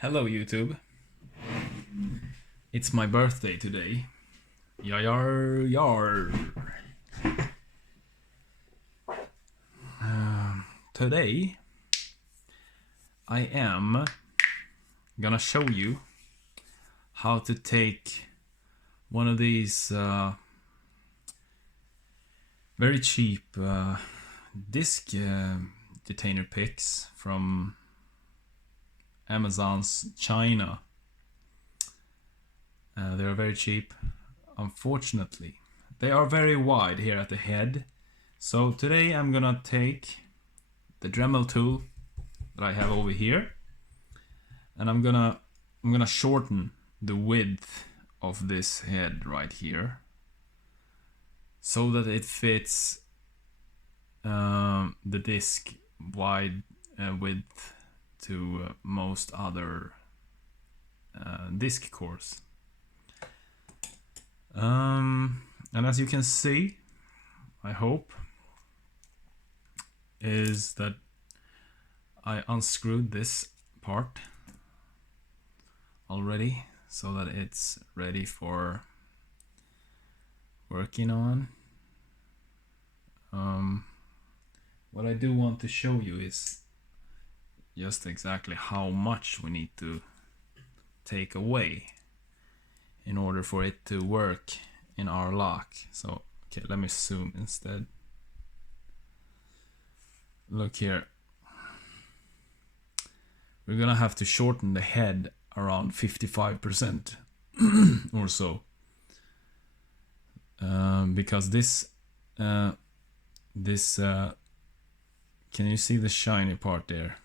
Hello YouTube. It's my birthday today. Yar yar. Today I am gonna show you how to take one of these very cheap disc detainer picks from Amazon's China. They are very cheap. Unfortunately, they are very wide here at the head. So today I'm gonna take the Dremel tool that I have over here, and I'm gonna shorten the width of this head right here so that it fits the disc wide width to most other disc cores. And as you can see, I hope, is that I unscrewed this part already so that it's ready for working on. What I do want to show you is just exactly how much we need to take away in order for it to work in our lock. So, okay, let me zoom instead. Look here. We're gonna have to shorten the head around 55% or so. Because this, can you see the shiny part there?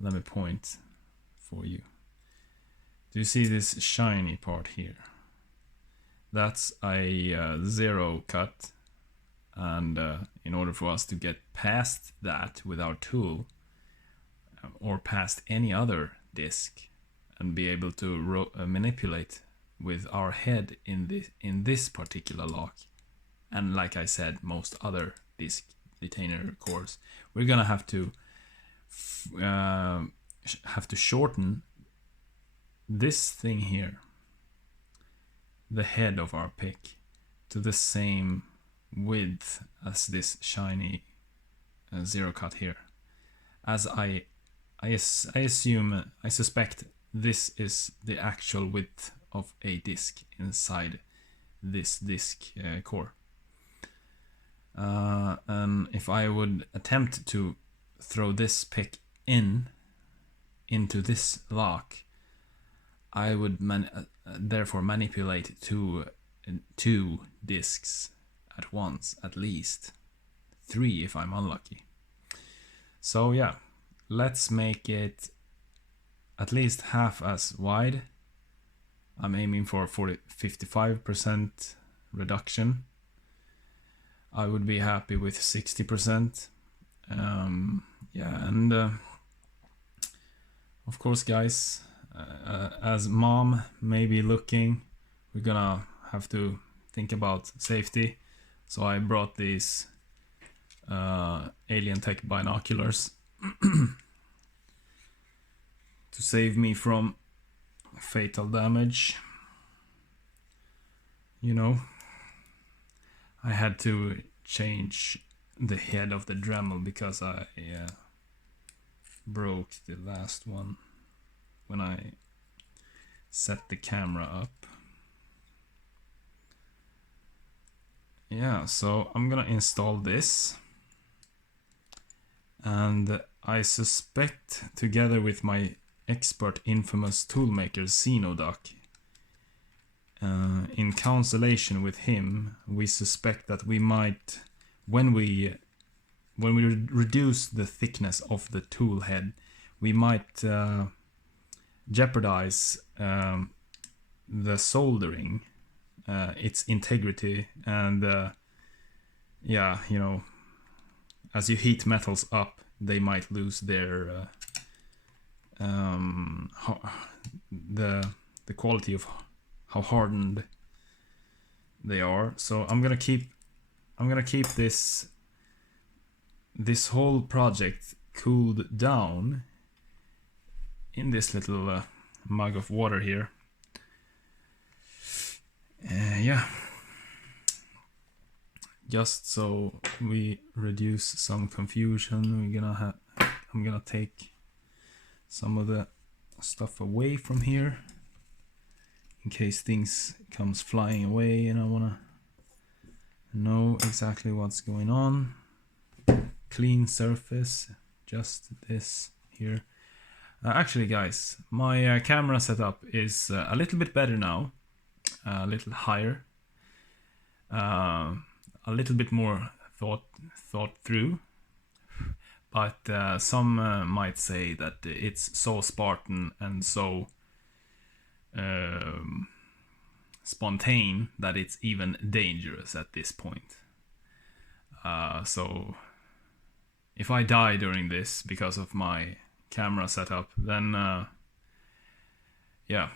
Let me point for you. Do you see this shiny part here? That's a zero cut, and in order for us to get past that with our tool, or past any other disc, and be able to manipulate with our head in this particular lock, and like I said, most other disc detainer cores, we're gonna have to shorten this thing here, the head of our pick, to the same width as this shiny zero cut here, as I suspect this is the actual width of a disc inside this disc core. And if I would attempt to throw this pick into this lock, I would therefore manipulate two discs at once, at least 3 if I'm unlucky. So yeah, let's make it at least half as wide. I'm aiming for 55% reduction. I would be happy with 60%. Yeah, and of course, guys, as mom may be looking, we're gonna have to think about safety. So I brought these Alien Tech binoculars to save me from fatal damage. You know, I had to change the head of the Dremel because I broke the last one when I set the camera up. Yeah, so I'm gonna install this, and I suspect, together with my expert infamous toolmaker Xenoduck, in consultation with him, we suspect that we might, when we reduce the thickness of the tool head, we might jeopardize the soldering, its integrity, and yeah, you know, as you heat metals up, they might lose their the quality of how hardened they are. So I'm gonna keep this whole project cooled down in this little mug of water here. Yeah, just so we reduce some confusion, I'm gonna take some of the stuff away from here in case things comes flying away and I wanna know exactly what's going on. Clean surface, just this here. Actually guys, my camera setup is a little bit better now, a little higher, a little bit more thought through, but some might say that it's so Spartan and so spontaneous that it's even dangerous at this point. So if I die during this because of my camera setup, then yeah,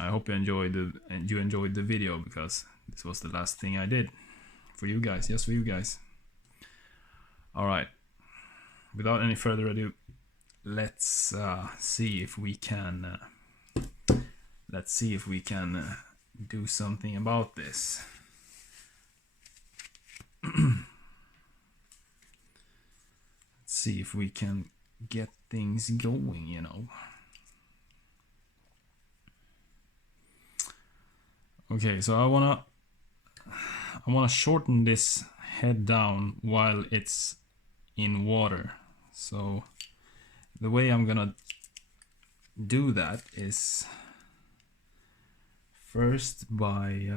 I hope you enjoyed the video, because this was the last thing I did for you guys, just for you guys. All right, without any further ado, let's see if we can do something about this. Let's see if we can get things going, you know. Okay, so I wanna shorten this head down while it's in water. So the way I'm gonna do that is first by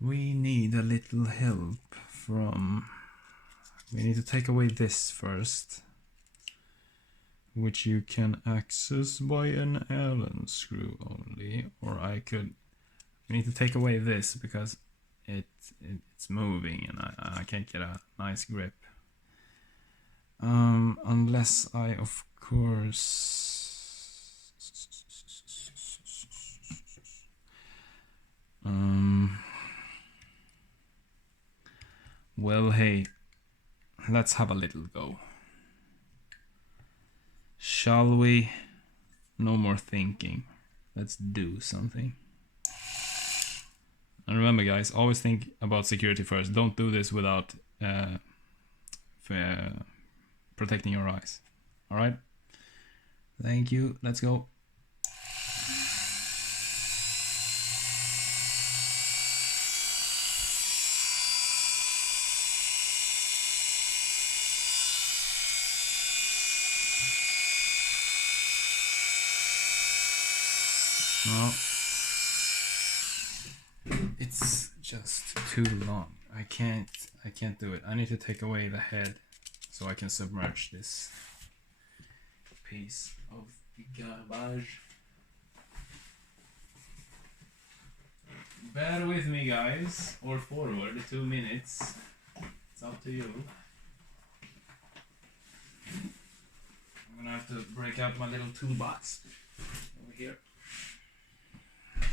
we need a little help from, we need to take away this first, which you can access by an Allen screw only, or we need to take away this because it's moving and I can't get a nice grip. Unless I, of course, well, hey, let's have a little go. Shall we? No more thinking. Let's do something. And remember guys, always think about security first. Don't do this without protecting your eyes. Alright? Thank you. Let's go. No. It's just too long. I can't do it. I need to take away the head so I can submerge this piece of garbage. Bear with me guys, or forward 2 minutes. It's up to you. I'm gonna have to break out my little toolbox over here.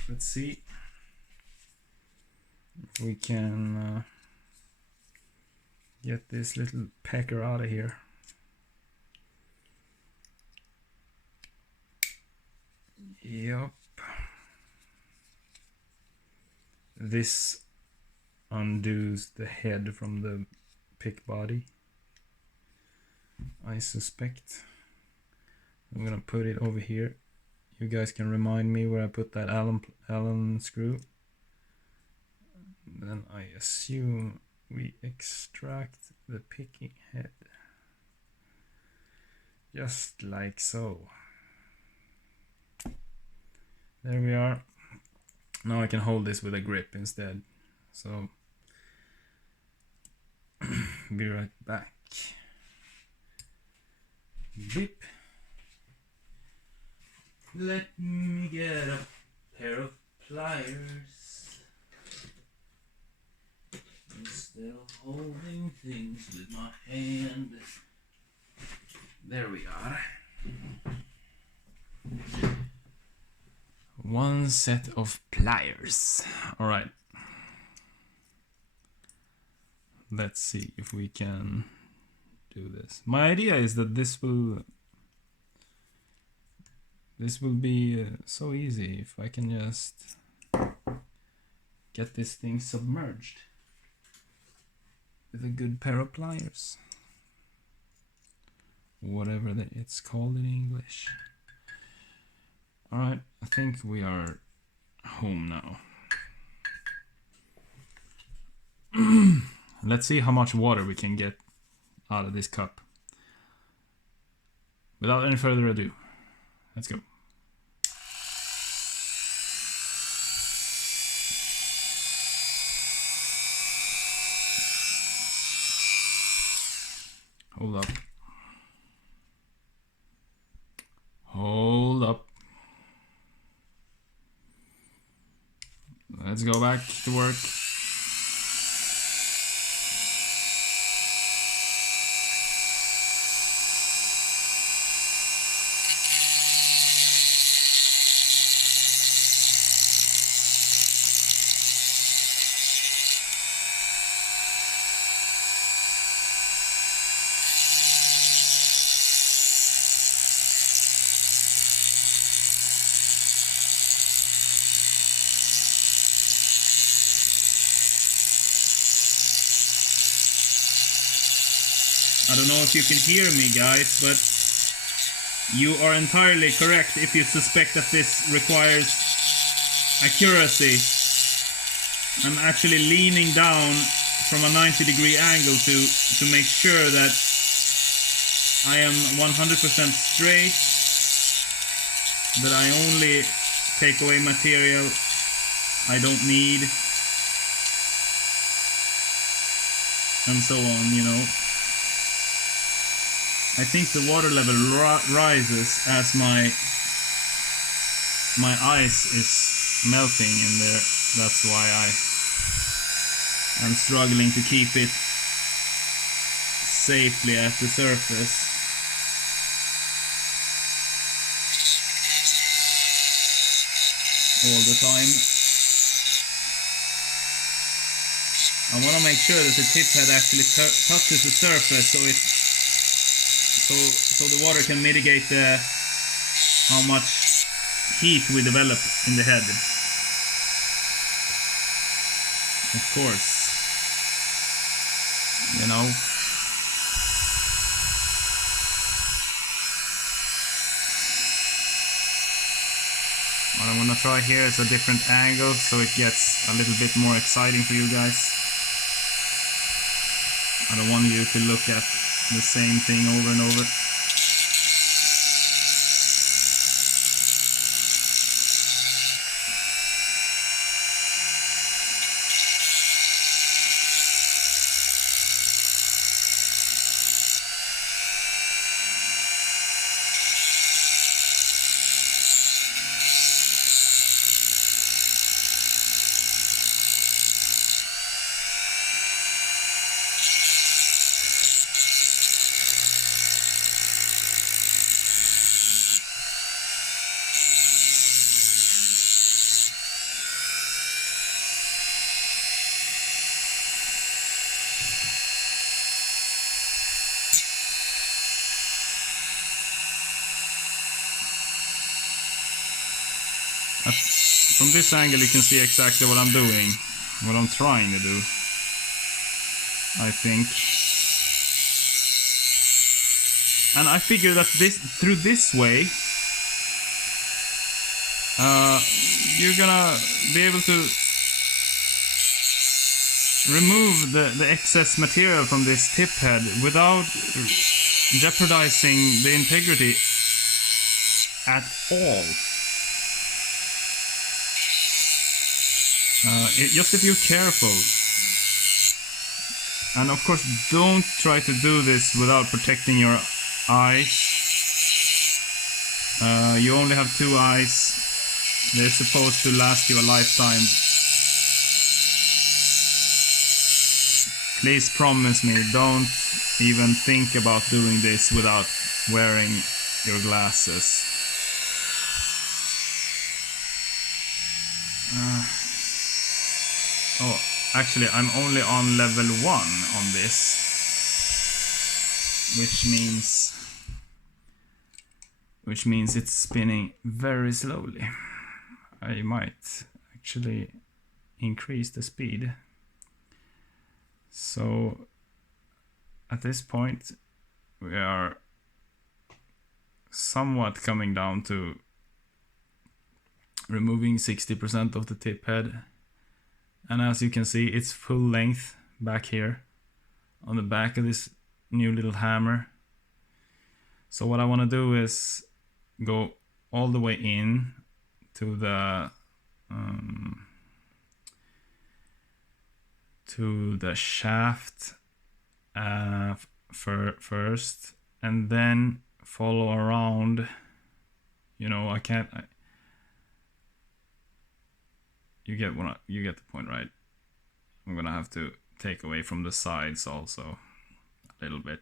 Let's see if we can get this little pecker out of here. Yup. This undoes the head from the pick body, I suspect. I'm gonna put it over here. You guys can remind me where I put that Allen screw. Then I assume we extract the picking head. Just like so. There we are. Now I can hold this with a grip instead. So, be right back. Beep. Let me get a pair of pliers. Instead of holding things with my hand. There we are. One set of pliers. Alright. Let's see if we can do this. My idea is that this will be so easy if I can just get this thing submerged with a good pair of pliers. Whatever it's called in English. Alright, I think we are home now. Let's see how much water we can get out of this cup. Without any further ado, let's go. Hold up. Hold up. Let's go back to work. I don't know if you can hear me, guys, but you are entirely correct if you suspect that this requires accuracy. I'm actually leaning down from a 90-degree angle to make sure that I am 100% straight, that I only take away material I don't need, and so on, you know. I think the water level rises as my ice is melting in there. That's why I'm struggling to keep it safely at the surface. All the time. I want to make sure that the tip head actually touches the surface, so the water can mitigate how much heat we develop in the head. Of course, you know. What I'm gonna try here is a different angle so it gets a little bit more exciting for you guys. I don't want you to look at the same thing over and over. From this angle you can see exactly what I'm doing, what I'm trying to do, I think. And I figure that through this way, you're gonna be able to remove the excess material from this tip head without jeopardizing the integrity at all. Just if you're careful. And of course, don't try to do this without protecting your eyes. You only have 2 eyes. They're supposed to last you a lifetime. Please promise me, don't even think about doing this without wearing your glasses. Oh, actually, I'm only on level 1 on this. which means it's spinning very slowly. I might actually increase the speed. So at this point we are somewhat coming down to removing 60% of the tip head, and as you can see, it's full length back here on the back of this new little hammer. So what I want to do is go all the way in to the shaft first, and then follow around. You know, you get the point, right? I'm gonna have to take away from the sides also a little bit.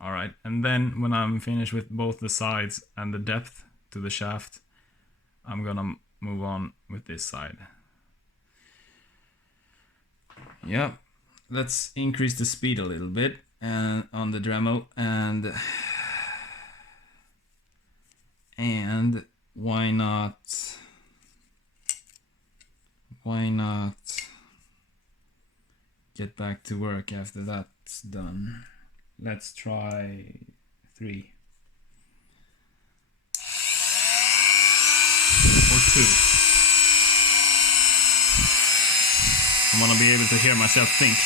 All right, and then when I'm finished with both the sides and the depth to the shaft, I'm gonna move on with this side. Yeah, let's increase the speed a little bit and on the Dremel, and why not get back to work after that's done. Let's try 3 or 2. I want to be able to hear myself think.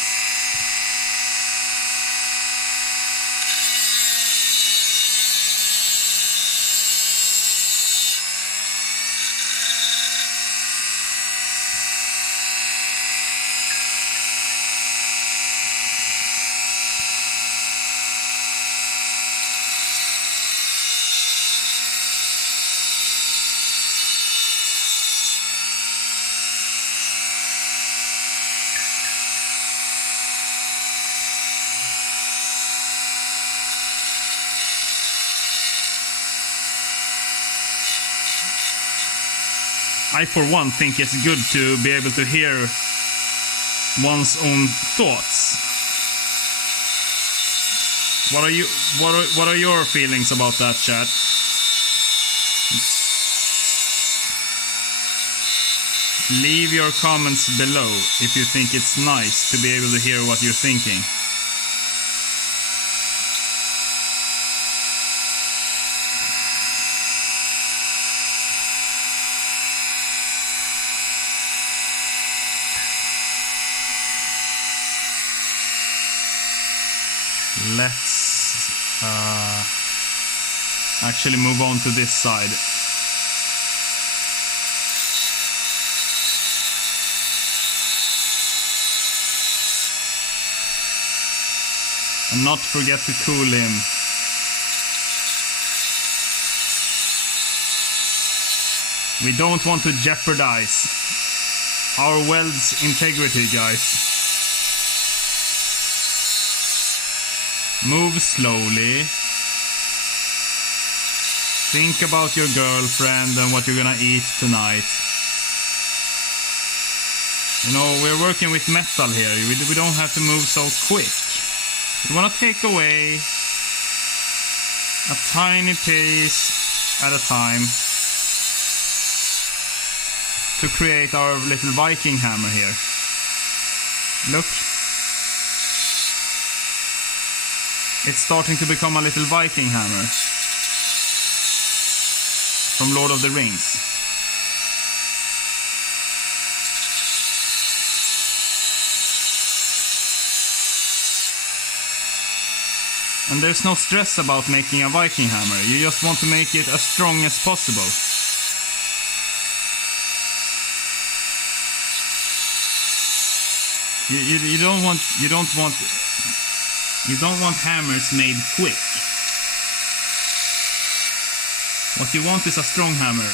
I, for one, think it's good to be able to hear one's own thoughts. What are your feelings about that, chat? Leave your comments below if you think it's nice to be able to hear what you're thinking. Let's actually move on to this side. And not forget to cool him. We don't want to jeopardize our weld's integrity, guys. Move slowly. Think about your girlfriend and what you're gonna eat tonight. You know, we're working with metal here. We don't have to move so quick. We wanna take away a tiny piece at a time to create our little Viking hammer here. Look. It's starting to become a little Viking hammer from Lord of the Rings. And there's no stress about making a Viking hammer. You just want to make it as strong as possible. You don't want hammers made quick. What you want is a strong hammer.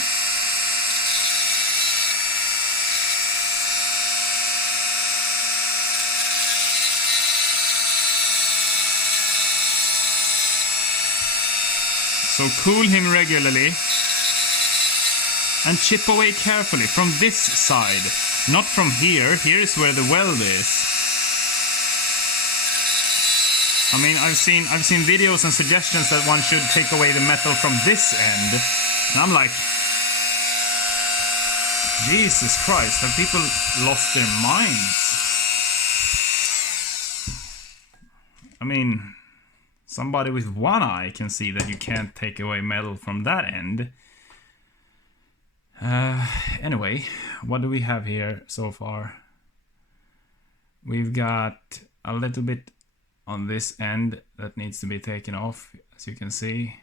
So cool him regularly and chip away carefully from this side, not from here. Here is where the weld is. I mean, I've seen videos and suggestions that one should take away the metal from this end, and I'm like, Jesus Christ, have people lost their minds? I mean, somebody with one eye can see that you can't take away metal from that end. Anyway, what do we have here so far? We've got a little bit on this end that needs to be taken off, as you can see.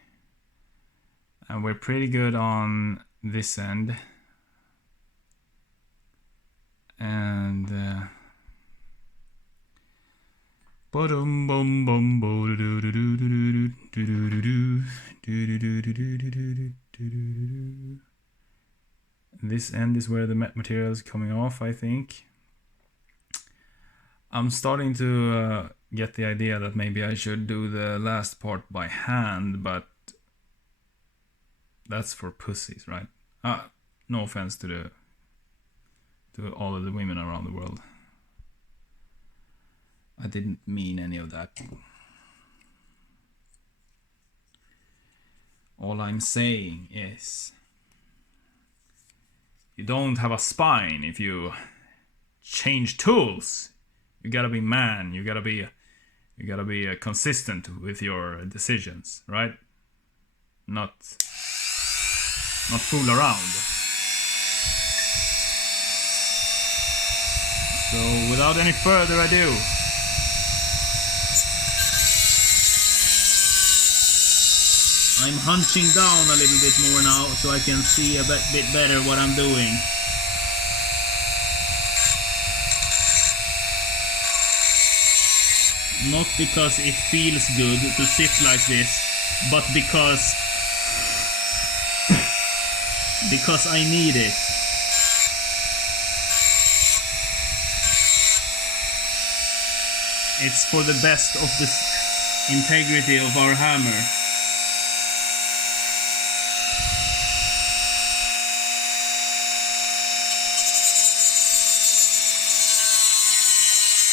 And we're pretty good on this end. And this end is where the material is coming off, I think. I'm starting to get the idea that maybe I should do the last part by hand, but that's for pussies, right? No offense to all of the women around the world. I didn't mean any of that. All I'm saying is, you don't have a spine if you change tools. You gotta be man. You gotta be consistent with your decisions, right? Not fool around. So, without any further ado, I'm hunching down a little bit more now so I can see a bit better what I'm doing. Not because it feels good to sit like this, but because I need it. It's for the best of the integrity of our hammer.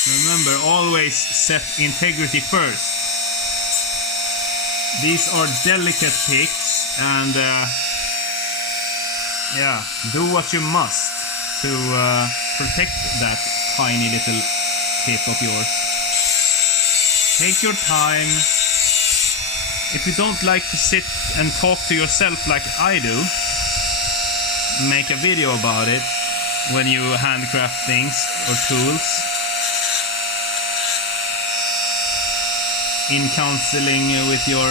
Remember, always set integrity first. These are delicate picks, and yeah, do what you must to protect that tiny little tip of yours. Take your time. If you don't like to sit and talk to yourself like I do, make a video about it when you handcraft things or tools. In counseling with your,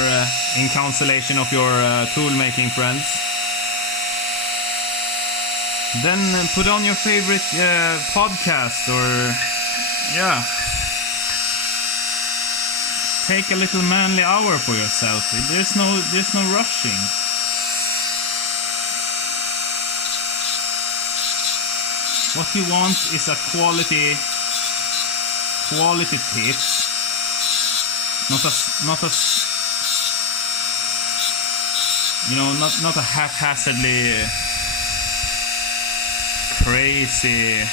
in consolation of your tool making friends. Then put on your favorite podcast, or yeah, take a little manly hour for yourself. There's no rushing. What you want is a quality tip. Not a haphazardly crazy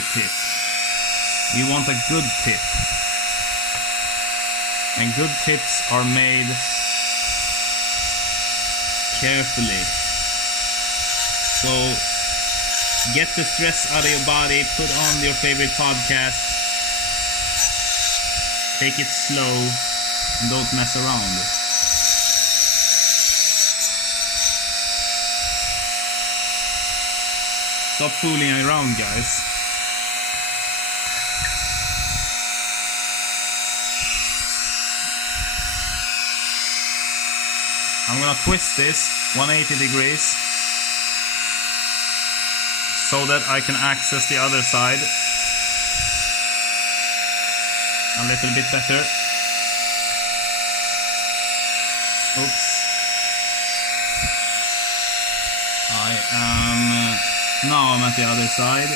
tip. We want a good tip. And good tips are made carefully. So get the stress out of your body, put on your favorite podcast. Take it slow and don't mess around. Stop fooling around, guys. I'm gonna twist this 180 degrees so that I can access the other side a little bit better. Oops. Now I'm at the other side.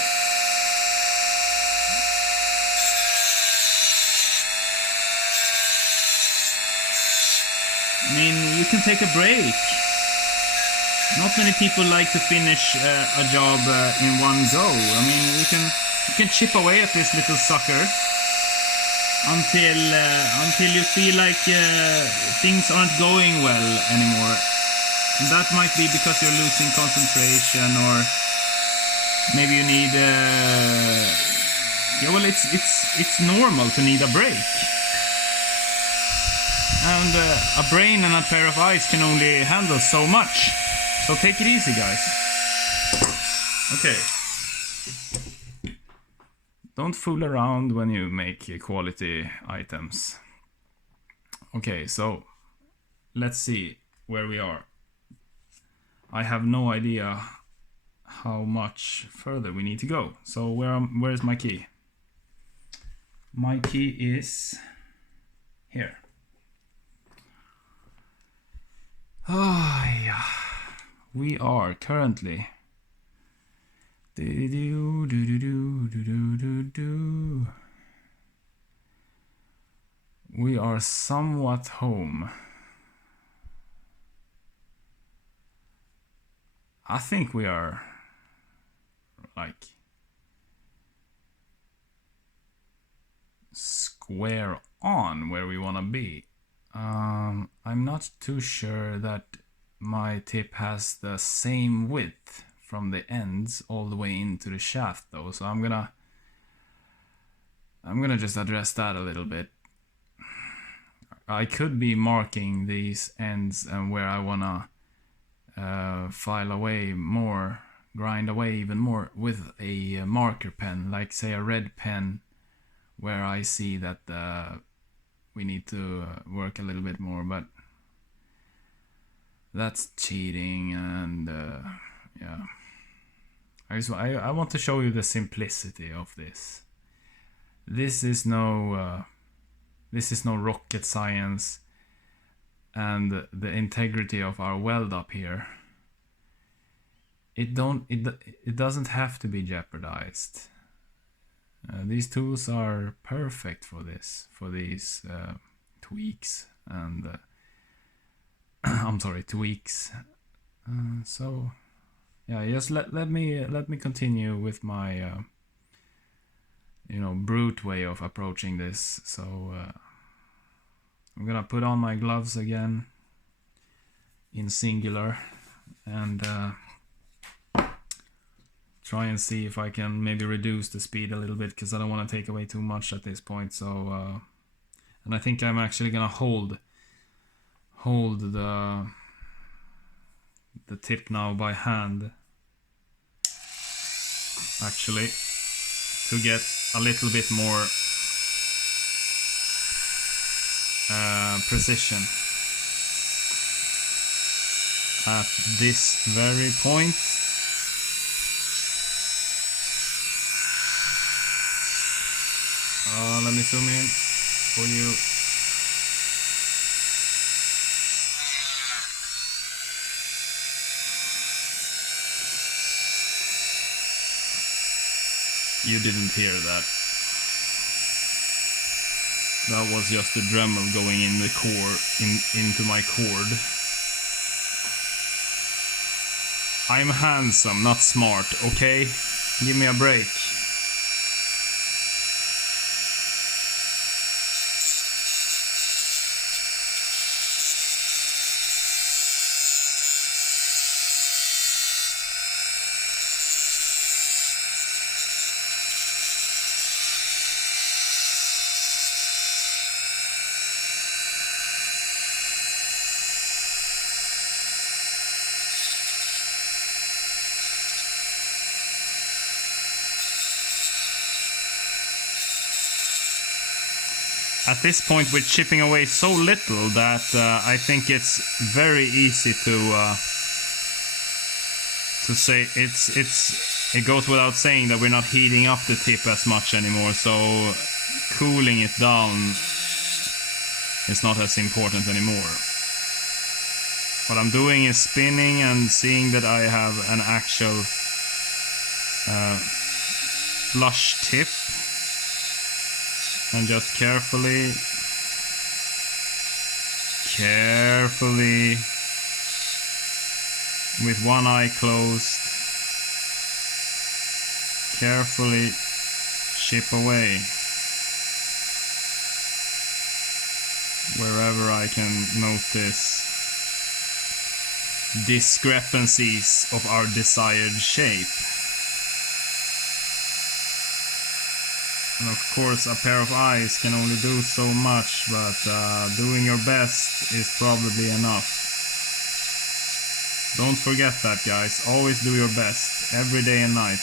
I mean, you can take a break. Not many people like to finish a job in one go. I mean, you can chip away at this little sucker until you feel like things aren't going well anymore. And that might be because you're losing concentration, or maybe you need yeah, well, it's normal to need a break. And a brain and a pair of eyes can only handle so much. So take it easy, guys. Okay. Don't fool around when you make quality items. Okay, so let's see where we are. I have no idea how much further we need to go. So where is my key? My key is here. Yeah. We are currently we are somewhat home. I think we are like square on where we want to be. I'm not too sure that my tip has the same width from the ends all the way into the shaft though, so I'm gonna just address that a little bit. I could be marking these ends and where I wanna file away more, grind away even more with a marker pen, like say a red pen, where I see that we need to work a little bit more, but that's cheating. And yeah, I want to show you the simplicity of this. This is no rocket science, and the integrity of our weld up here, it doesn't have to be jeopardized. These tools are perfect for this, for these tweaks and I'm sorry, tweaks. So yeah, just let me continue with my brute way of approaching this. So I'm gonna put on my gloves again in singular and try and see if I can maybe reduce the speed a little bit, because I don't want to take away too much at this point. So and I think I'm actually gonna hold the tip now by hand, actually, to get a little bit more precision at this very point. Let me zoom in for you. You didn't hear that. That was just the Dremel going in the core, into my cord. I'm handsome, not smart, okay? Give me a break. At this point, we're chipping away so little that I think it's very easy to say it goes without saying that we're not heating up the tip as much anymore. So cooling it down is not as important anymore. What I'm doing is spinning and seeing that I have an actual flush tip. And just carefully, with one eye closed, carefully chip away. wherever I can notice discrepancies of our desired shape. And of course, a pair of eyes can only do so much, but doing your best is probably enough. Don't forget that, guys. Always do your best, every day and night.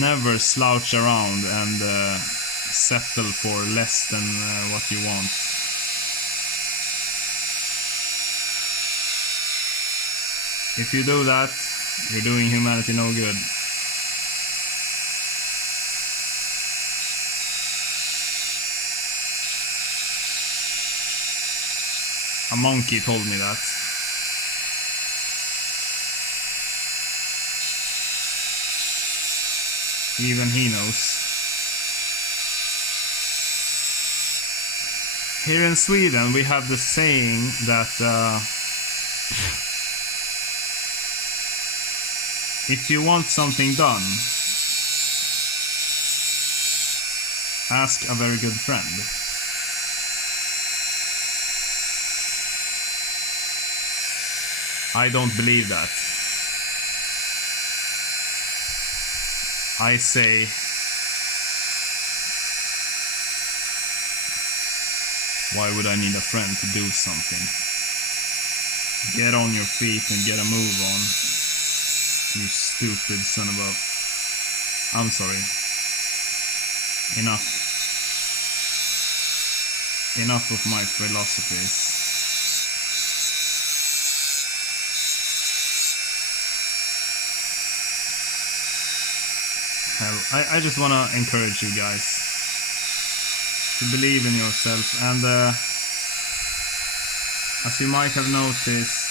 Never slouch around and settle for less than what you want. If you do that, you're doing humanity no good. A monkey told me that. Even he knows. Here in Sweden we have the saying that if you want something done, ask a very good friend. I don't believe that. I say, why would I need a friend to do something? Get on your feet and get a move on. You stupid son of a... I'm sorry. Enough. Enough of my philosophies. Hell, I just want to encourage you guys to believe in yourself, and as you might have noticed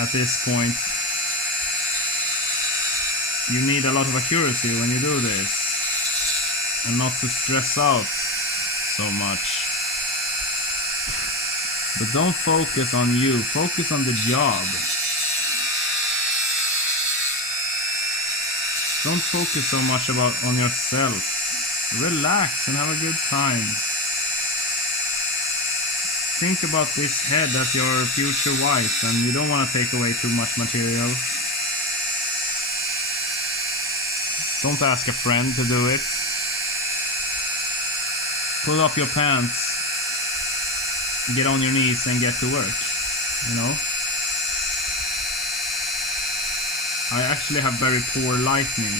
at this point, you need a lot of accuracy when you do this, and not to stress out so much. But don't focus on you, focus on the job. Don't focus so much on yourself. Relax and have a good time. Think about this head as your future wife, and you don't want to take away too much material. Don't ask a friend to do it. Pull up your pants, get on your knees and get to work, you know? I actually have very poor lighting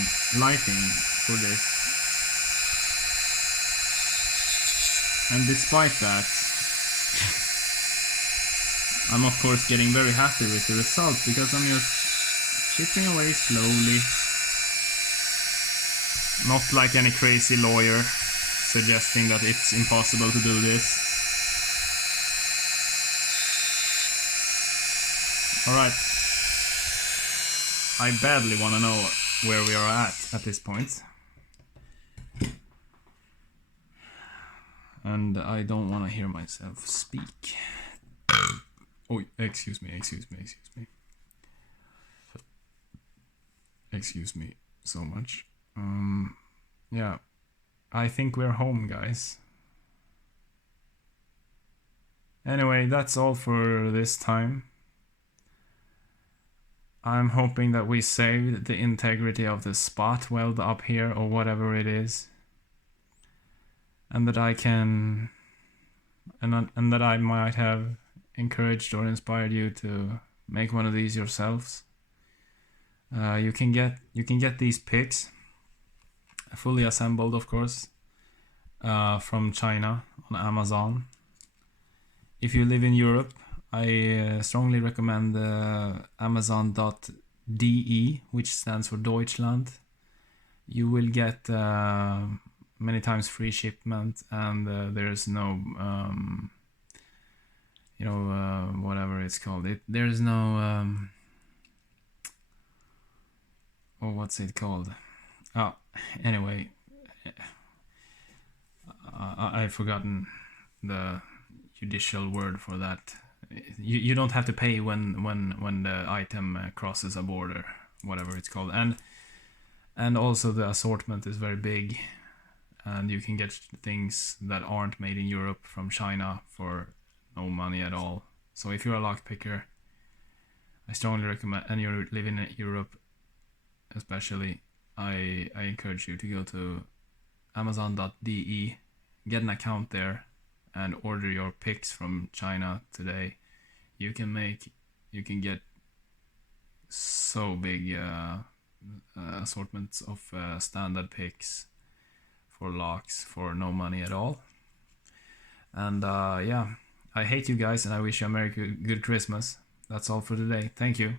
for this. And despite that, I'm of course getting very happy with the result, because I'm just chipping away slowly. Not like any crazy lawyer suggesting that it's impossible to do this. Alright. I badly want to know where we are at this point. And I don't want to hear myself speak. Oh, excuse me. Excuse me so much. Yeah, I think we're home, guys. Anyway, that's all for this time. I'm hoping that we saved the integrity of the spot weld up here, or whatever it is, and that I can, and that I might have encouraged or inspired you to make one of these yourselves. You can get these picks fully assembled, of course, from China on Amazon. If you live in Europe, I strongly recommend Amazon.de, which stands for Deutschland. You will get many times free shipment, and there's no, whatever it's called. There's no, what's it called? Oh, anyway, I've forgotten the judicial word for that. You don't have to pay when the item crosses a border, whatever it's called. And also the assortment is very big, and you can get things that aren't made in Europe from China for no money at all. So if you're a lockpicker, I strongly recommend, and you're living in Europe especially, I encourage you to go to amazon.de, get an account there, and order your picks from China today. You can get so big assortments of standard picks for locks for no money at all. And yeah, I hate you guys, and I wish you a Merry good Christmas. That's all for today. Thank you.